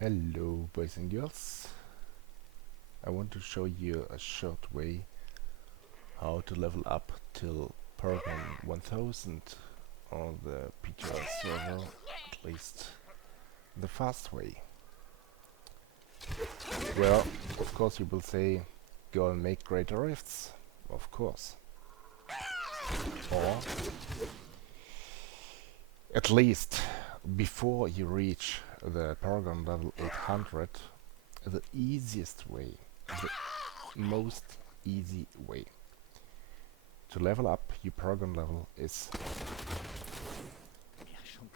Hello boys and girls, I want to show you a short way how to level up till Paragon 1000 on the PTR server, at least the fast way. Well, of course you will say, go and make greater rifts, of course. Or, at least, before you reach the Paragon level 800, the easiest way, the most easy way to level up your Paragon level is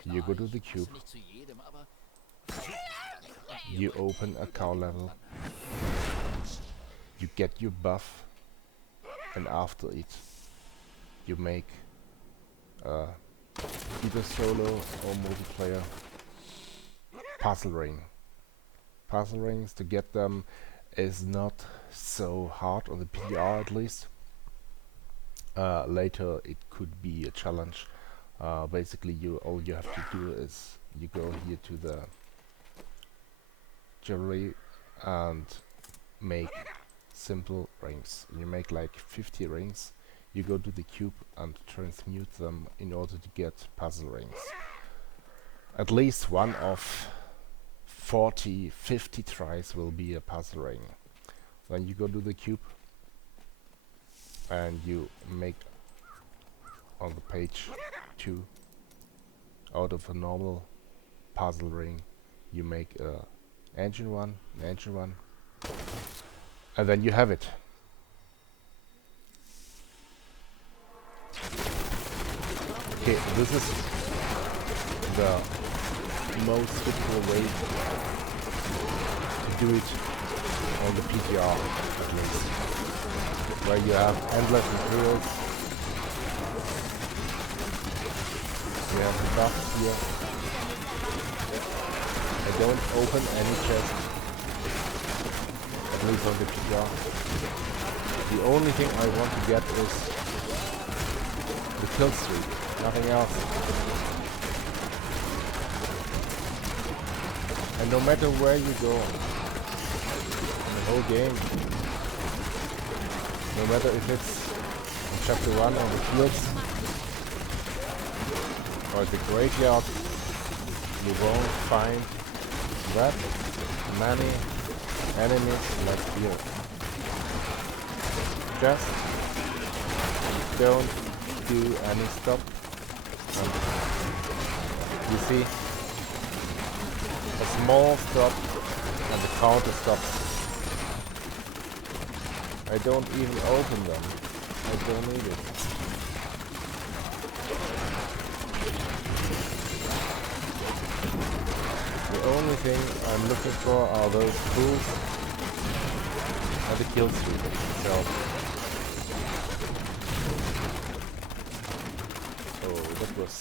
you go to the cube, you open a cow level, you get your buff, and after it you make either solo or multiplayer puzzle ring. Puzzle rings, to get them is not so hard on the PTR at least. Later it could be a challenge. Basically all you have to do is you go here to the jewelry and make simple rings. You make like 50 rings. You go to the cube and transmute them in order to get puzzle rings. At least one of 40, 50 tries will be a puzzle ring. Then you go to the cube and you make on the page 2 out of a normal puzzle ring. You make a engine one, and then you have it. Okay, this is the most typical way to do it on the PTR, at least, where you have endless materials. We have the buffs here. I don't open any chest, at least on the PTR. The only thing I want to get is the kill streak, nothing else. And no matter where you go in the whole game, no matter if it's in chapter 1 on the fields or the graveyard, you won't find that many enemies like here. Just don't do any stop. And you see, a small stop and the counter stops. I don't even open them. I don't need it. The only thing I'm looking for are those tools and the kill streak itself. Oh, that was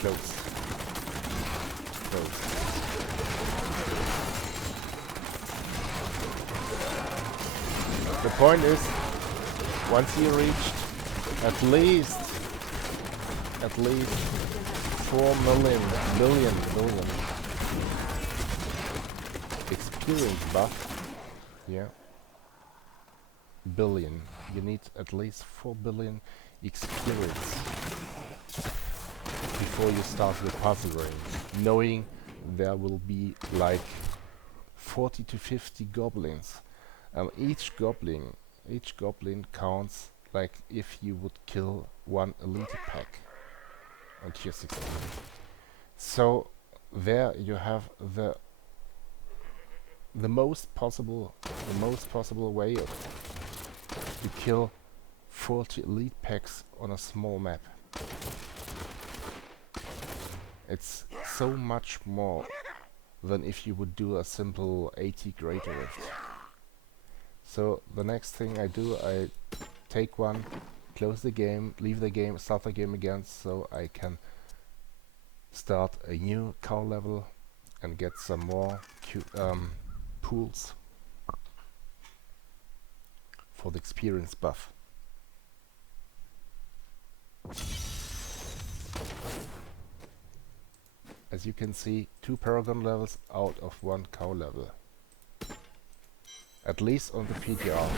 close. The point is, once you reached at least 4 billion experience buff, yeah, billion, you need at least 4 billion experience before you start the puzzle ring, knowing there will be like 40 to 50 goblins. Each goblin counts like if you would kill one elite pack on tier 16. So there you have the most possible way to kill 40 elite packs on a small map. It's so much more than if you would do a simple 80 greater rift. So the next thing I do, I take one, close the game, leave the game, start the game again, so I can start a new cow level and get some more pools for the experience buff. as you can see, 2 paragon levels out of 1 cow level. At least on the PTR.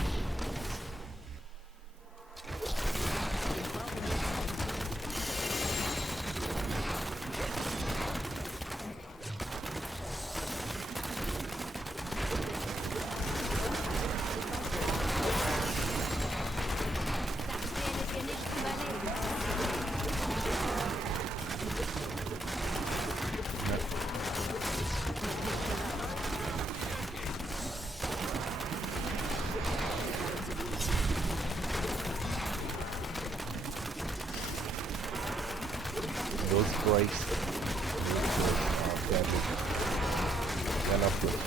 Those breaks are deadly. They're not good.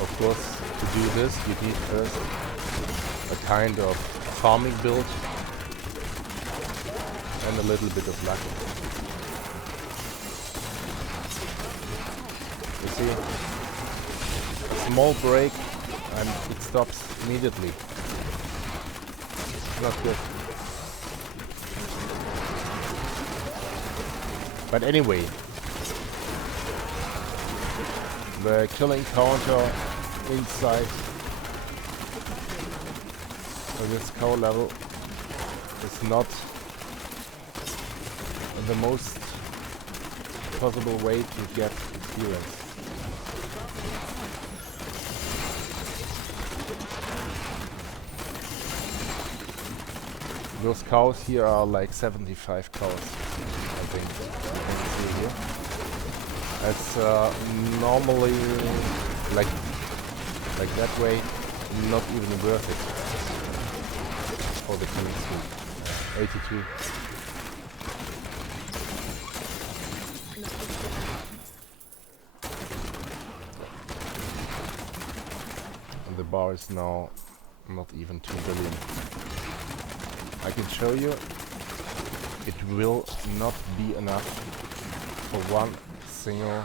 Of course, to do this you need first a kind of farming build and a little bit of luck. You see, a small break and it stops immediately. Not good. But anyway, the killing counter inside for this cow level is not the most possible way to get experience. Those cows here are like 75 cows, I think. You can see here. It's normally like that way, not even worth it for the killing speed. 82. And the bar is now not even 2 billion. I can show you, it will not be enough for one single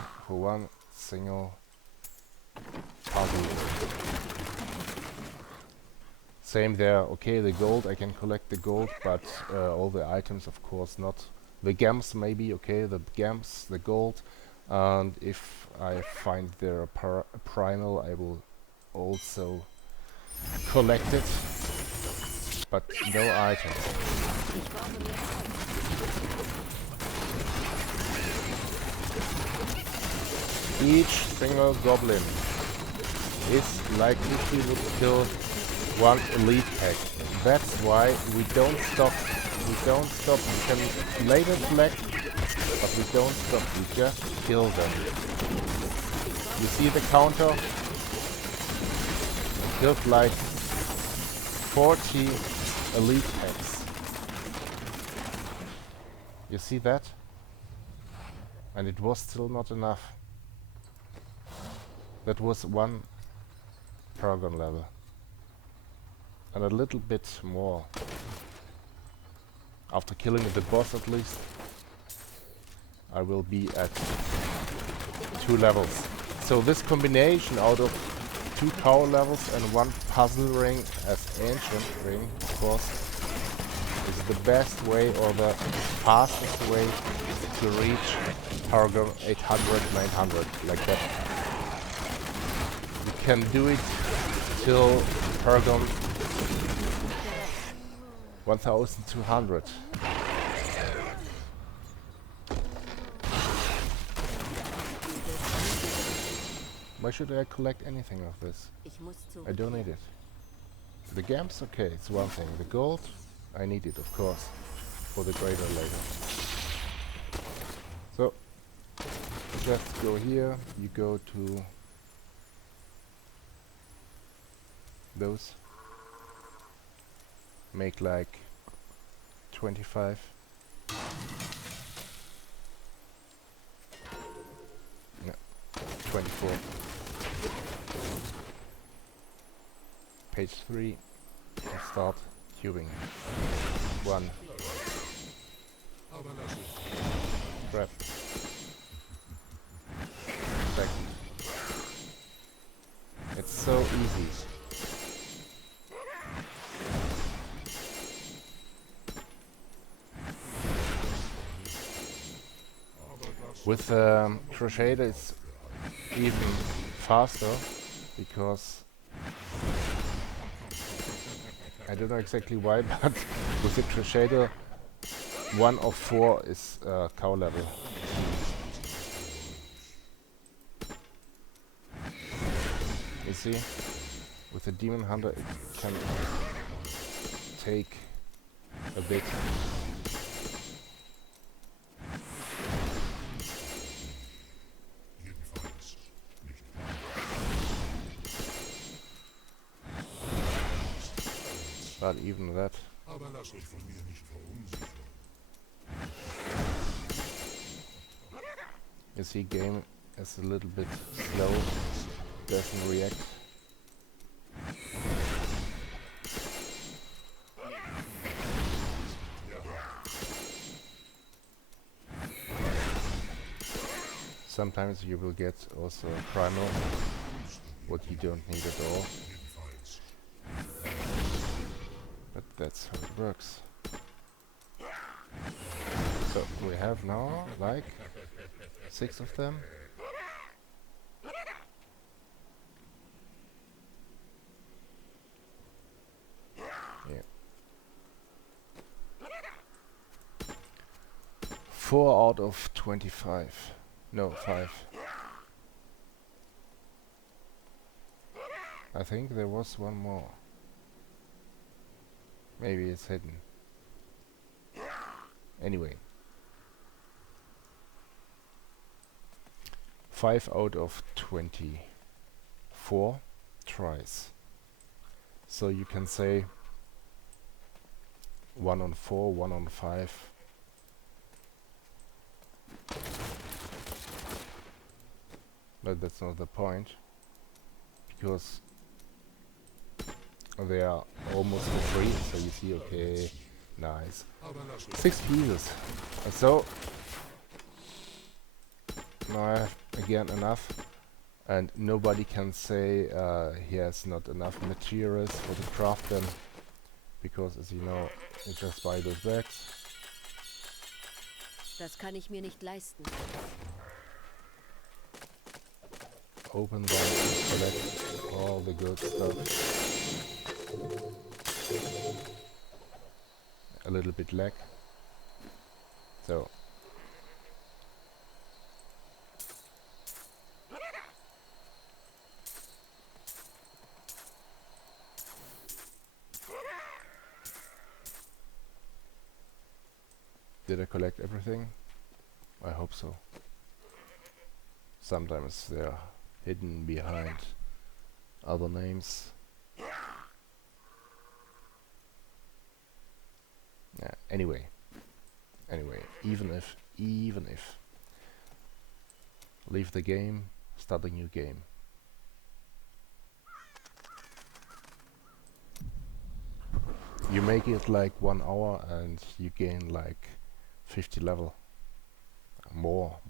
puzzle. Same there. Okay, the gold, I can collect the gold, but all the items of course not. The gems maybe, okay, the gems, the gold, and if I find there a primal I will also collect it. But no items. Each single goblin is like if you would kill one elite pack. That's why we don't stop. We don't stop. We can lay them flag, but we don't stop. We just kill them. You see the counter? Killed like 40 elite packs. You see that? And it was still not enough. That was 1 paragon level. And a little bit more. After killing the boss at least, I will be at 2 levels. So this combination out of 2 power levels and 1 puzzle ring as ancient ring, of course, is the best way or the fastest way to reach paragon 800, 900, like that. You can do it till paragon 1200. Why should I collect anything of this? I don't need it. The gems, okay, it's one thing. The gold, I need it, of course, for the greater later. So, just go here, you go to those. Make like 25. No, 24. Page 3, and start tubing. 1. Grab. Second. It's so easy. With Crusader it's even faster, because I don't know exactly why, but with the Crusader 1 of 4 is cow level. You see, with the Demon Hunter it can take a bit. But even that. You see, game is a little bit slow, doesn't react. Sometimes you will get also a primal, what you don't need at all. But that's how it works. So we have now like 6 of them. Yeah. 4 out of 25. No, 5. I think there was one more. Maybe it's hidden. Anyway. 5 out of 24 tries. So you can say 1 on 4, 1 on 5. But that's not the point, because they are almost for free. So you see, okay, nice. 6 pieces. And so now I have again enough, and nobody can say he has not enough materials for the craft them, because as you know, you just buy those bags. Das kann ich mir nicht leisten. Open them and collect all the good stuff. A little bit lag. So did I collect everything? I hope so. Sometimes they're hidden behind other names. Yeah, anyway, even if leave the game, start a new game. You make it like 1 hour and you gain like 50 level. More.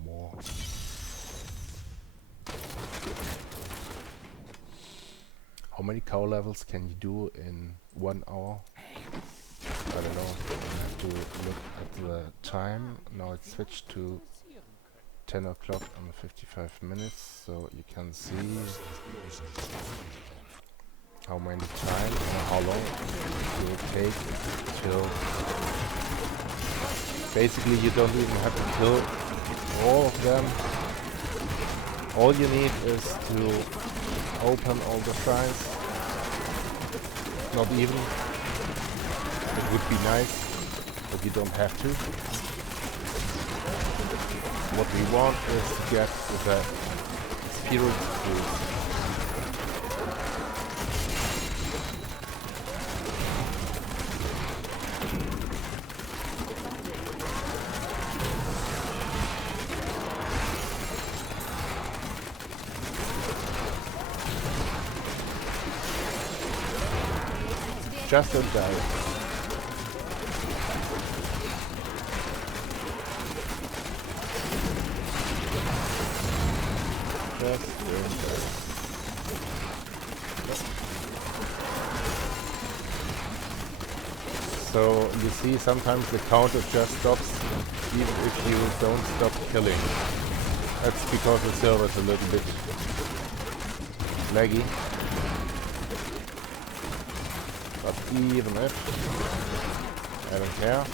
How many cow levels can you do in 1 hour? I don't know. I have to look at the time. Now it's switched to 10 o'clock and 55 minutes, so you can see how many time and how long it will take till basically you don't even have to kill all of them. All you need is to open all the shrines. Not even. It would be nice, but you don't have to. What we want is to get the experience boost. Just don't die. Just don't die. So So you see, sometimes the counter just stops even if you don't stop killing. That's because the server is a little bit laggy. But even if, I don't care.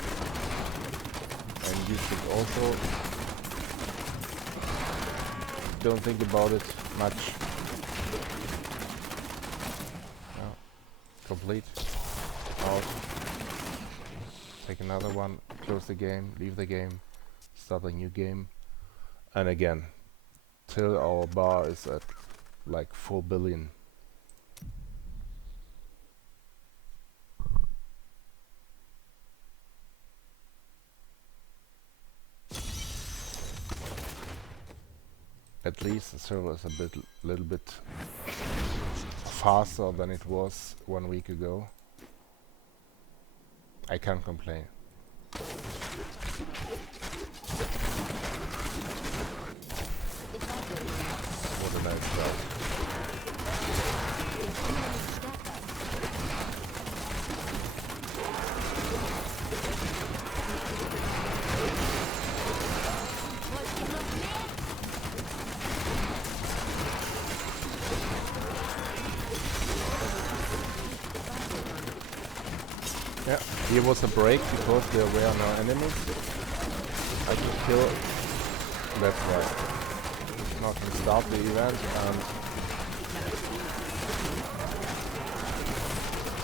And you should also don't think about it much. No. Complete. Out. Take another one. Close the game. Leave the game. Start a new game. And again. Till our bar is at like 4 billion. At least the server is a little bit faster than it was 1 week ago. I can't complain. What a nice job. Yeah, here was a break because there were no enemies I could kill. That's right. Now I can start the event and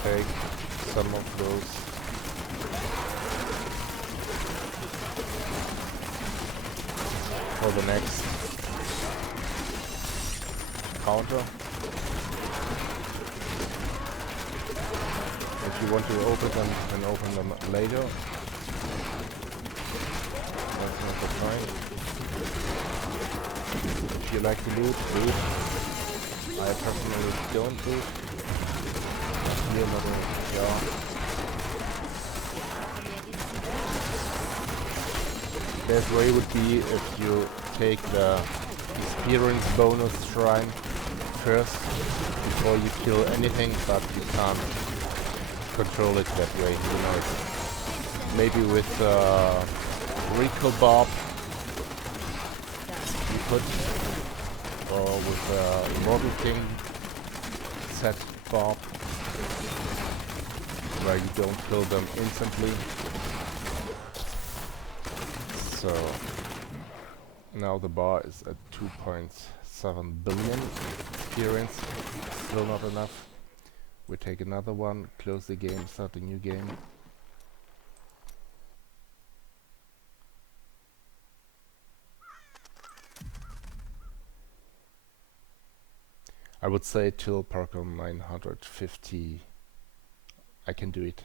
take some of those for the next counter. If you want to open them, you can open them later. That's not the point. If you like to loot, loot. I personally don't loot. Here not a jar. Best way would be if you take the experience bonus shrine first before you kill anything, but you can't control it that way, you know. Maybe with recall barb you could, or with Mortal King set barb, where you don't kill them instantly. So now the bar is at 2.7 billion experience, still not enough. We take another one, close the game, start a new game. I would say till Parcom 950 I can do it.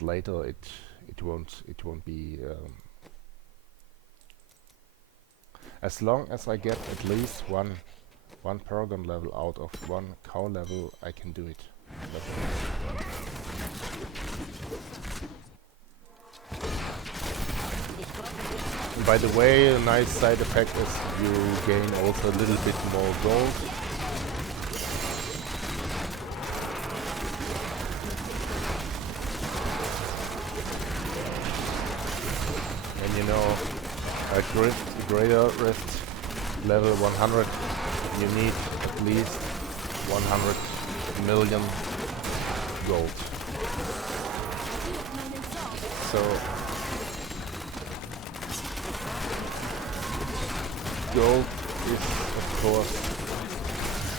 Later it won't be as long as I get at least one paragon level out of one cow level, I can do it. And by the way, a nice side effect is you gain also a little bit more gold. And you know, a greater rift level 100, you need at least 100 million gold. So gold is of course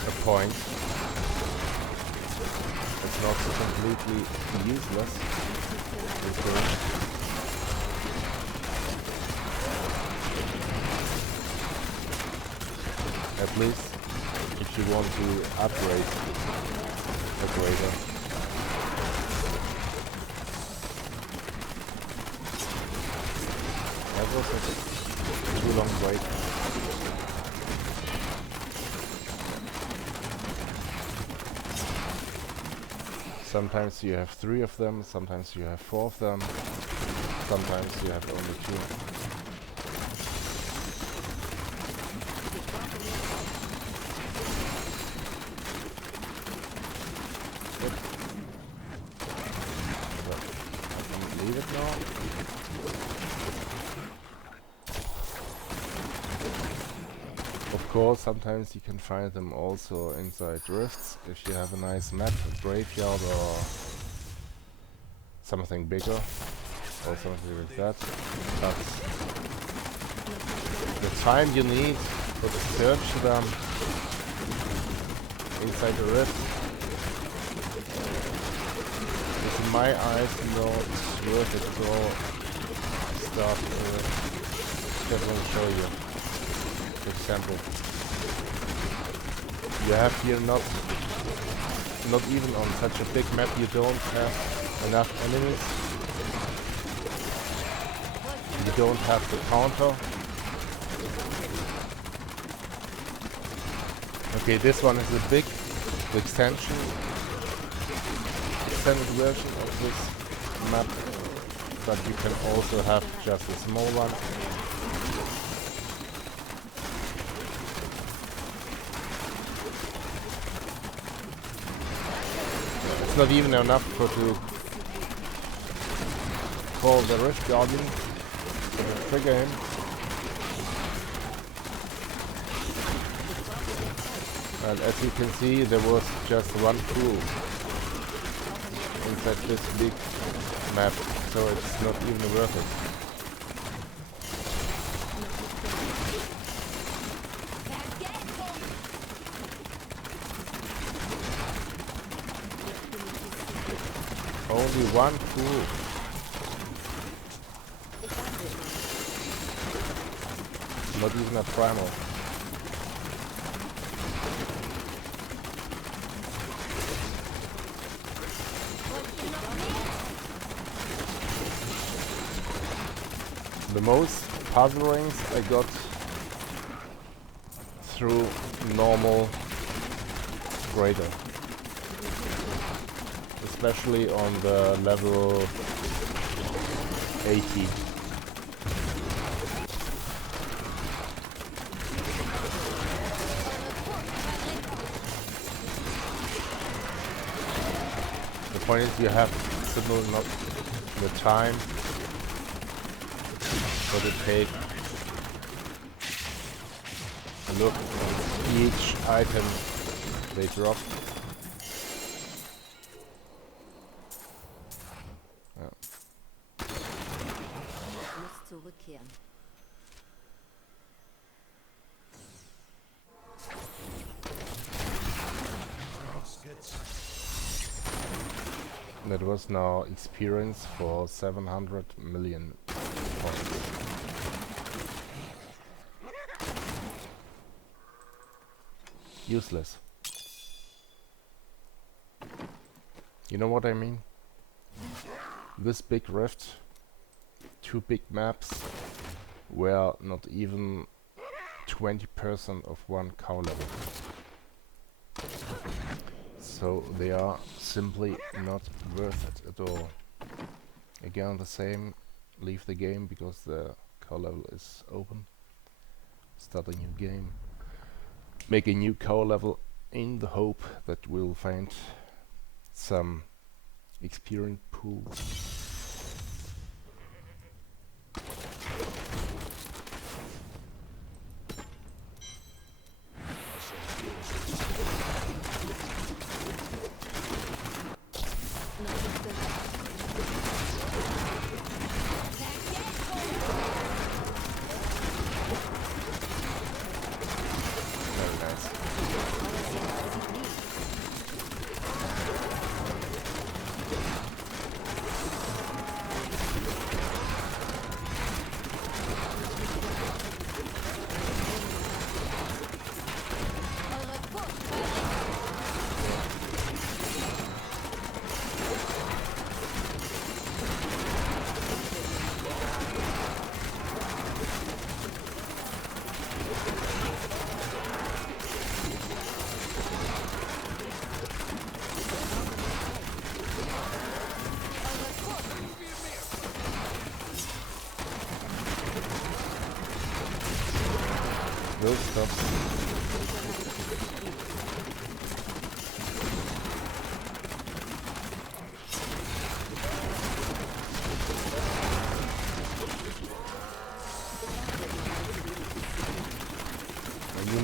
a point. It's not so completely useless. At least if you want to upgrade a grader. That was a too long wait. Sometimes you have 3 of them, sometimes you have 4 of them, sometimes you have only 2. need it now. Of course, sometimes you can find them also inside rifts if you have a nice map, a graveyard or something bigger or something like that. But the time you need for the search them inside the rift is in my eyes not worth it at all. Start just want to show you the example. You have here not even on such a big map you don't have enough enemies. You don't have the counter. Okay, this one is a big extended version of this map, but you can also have just a small one. It's not even enough to call the Rift Guardian to trigger him. And as you can see, there was just one crew inside this big map, so it's not even worth it. Only one crew. Not even a primal. The most puzzle rings I got through normal grader, especially on the level 80. The point is you have simply not the time to take a look at each item they drop. Ja. Muss zurückkehren. That was now experience for 700 million points. Useless. You know what I mean? This big rift, 2 big maps, were not even 20% of one cow level. So they are simply not worth it at all. Again the same, leave the game because the cow level is open. Start a new game. Make a new cow level in the hope that we'll find some experience pool. Will stop.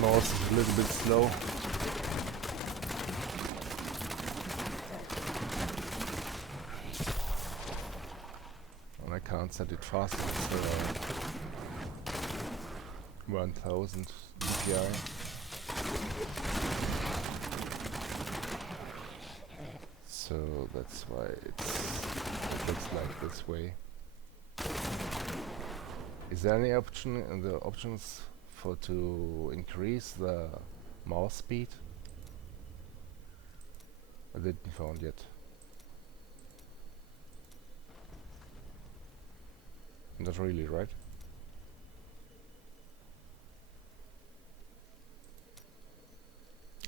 mouse is a little bit slow. And I can't set it fast. It's 1000 DPI. So that's why it looks like this way. Is there any option in the options for to increase the mouse speed? I didn't found yet. Not really, right?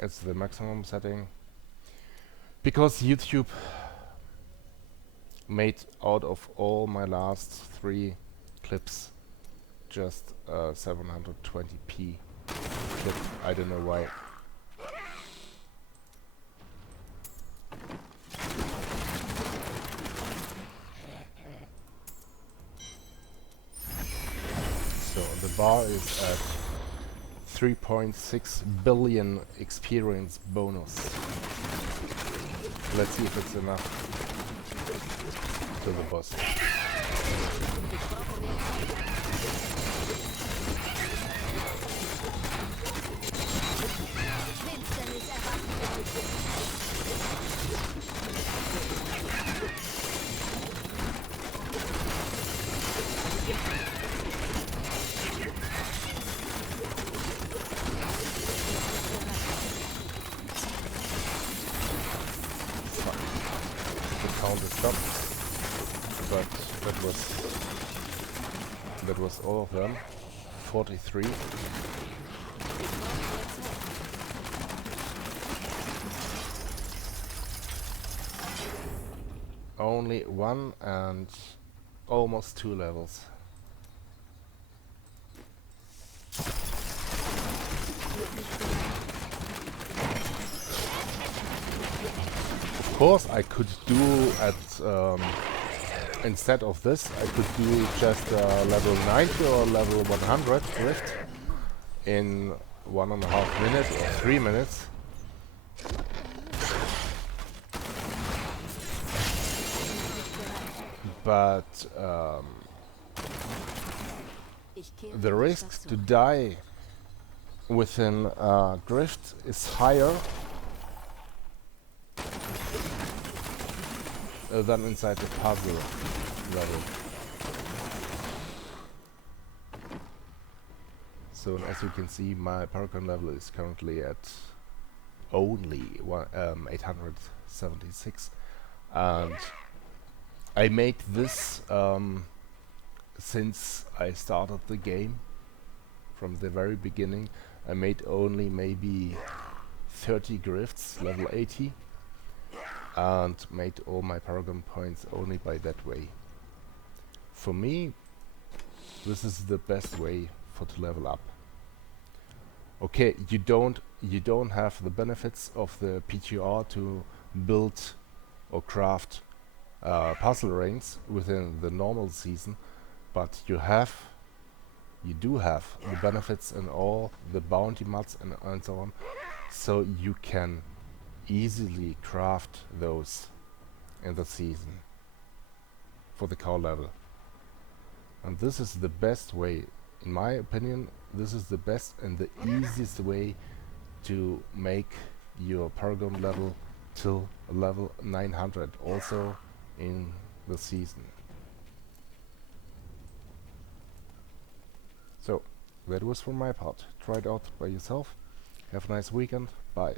It's the maximum setting. Because YouTube made out of all my last 3 clips just 720p clip. I don't know why. So the bar is at 3.6 billion experience bonus. Let's see if it's enough to the boss. Stop, but that was all of them. 43. Only 1 and almost 2 levels. Of course, I could do at instead of this, I could do just level 90 or level 100 rift in 1.5 minutes or 3 minutes. But the risk to die within drift is higher than inside the puzzle level. So as you can see, my Paragon level is currently at only 876, and I made this since I started the game. From the very beginning I made only maybe 30 grifts, level 80, and made all my Paragon points only by that way. For me, this is the best way for to level up. Okay, you don't have the benefits of the PTR to build or craft puzzle rings within the normal season, but you do have the benefits and all the bounty mods and so on, so you can easily craft those in the season for the core level. And this is the best way, in my opinion. This is the best and the easiest way to make your Paragon level till level 900 also in the season. So that was for my part. Try it out by yourself. Have a nice weekend. Bye.